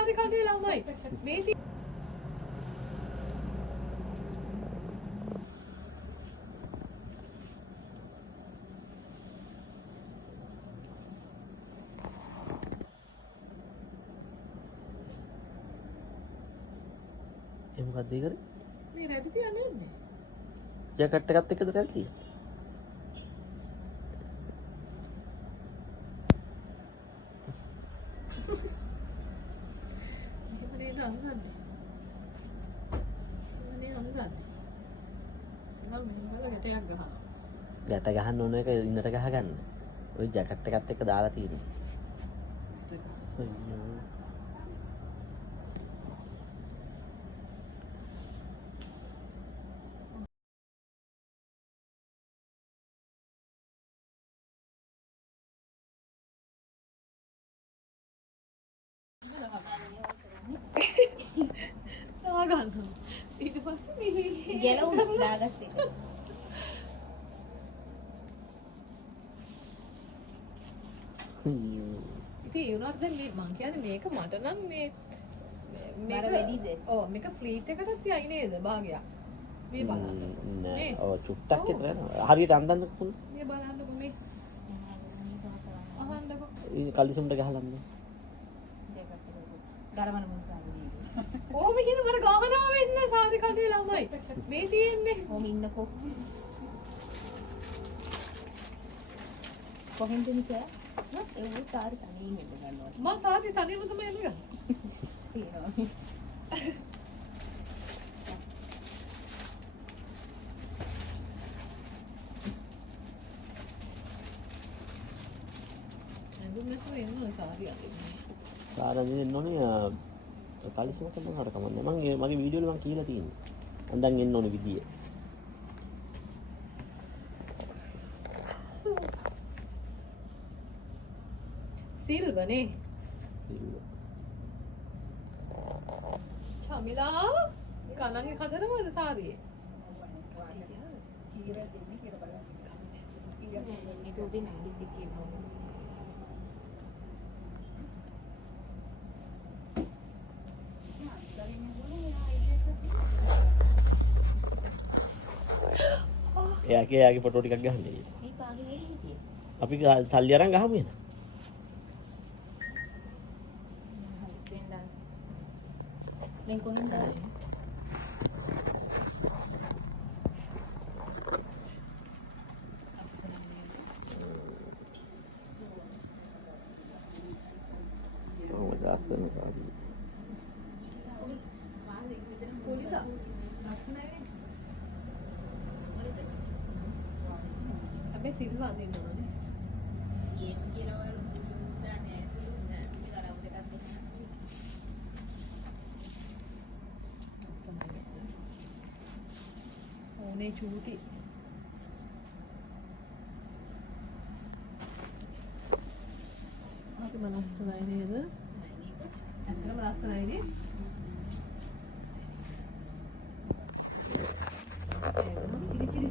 සාදි කඩේ ළමයි. මේ ඒ මොකක්ද ඒ කරේ? මේ රැදි තියන්නේ නැහැ. ජැකට් එකත් එක්කද රැලි තියෙන්නේ? මනේ දන්නන්නේ. මනේ අඳන්නේ. සමහර මිනිහලා ගැටයක් ගහනවා. ගැට ගහන්න ඕන එක ඉන්නට ගහගන්න. ওই ජැකට් එකත් එක්ක දාලා තියෙන්නේ. අයියෝ. දාගන්නවා. ඊට පස්සේ මේ ගැලවුණා දාගස්සේ. අයියෝ. ඉතින් ඒ වුණාට දැන් මේ මං කියන්නේ මේක මට නම් මේ බර වැඩිද? ඔව් මේක ෆ්ලීට් එකටත් යයි නේද භාගයක්. මේ බලන්න. නෑ. ඔව් චුට්ටක් විතර යනවා. හරියට අන්දන්න පුළුවන්. මේ බලන්නකො මේ. අහන්නකො. ඒ කලිසුම්ට ගහලන්න. ගරමන මොනසාරද? ඕම කියන මට ගහනවා වෙන්න සාදි කඩේ ළමයි. මේ තියෙන්නේ. ඕම ඉන්නකෝ. කොහෙන්ද මිසෑ? ඒ උන් කාර් තනියෙන් එන්න ගන්නවා. මම සාදි තනියම තමයි එන්නේ. තියෙනවා මිස්. නැගුණත් වෙන්නේ සාදි අදින්නේ. සාරදී එන්න ඕනේ කලිසමක් නම් හර කමන්නේ. මගේ වීඩියෝ වල මම කියලා තියෙනවා. අන්දන් එන්න ඕනේ විදිය. සිල්වනේ. සිල්ව. චමිලා කනංගේ හදනවද සාදියේ? කීර දෙන්නේ කියලා බලන්න. ඊට උදේ නැගිටි කියනවා. එයාගේ ෆොටෝ ටිකක් ගහන්න. මේ පාගේ වෙන්නේ හිටියේ. අපි සල්ලි අරන් ගහමු එන. දැන් කොහෙන්ද? ඔව් ලස්සන සාදි. පොලිද? ලස්සනයි. අපි සිල්ව අදින්න ඕනේ. ඊයේ කියලා වල දුන්නා නෑ. මේ කරවුද එකක් දෙන්න. ලස්සනයි. ඕනේ චූටි. ආකම ලස්සනයි නේද? ඇත්තටම ලස්සනයි නේ. Chile Chile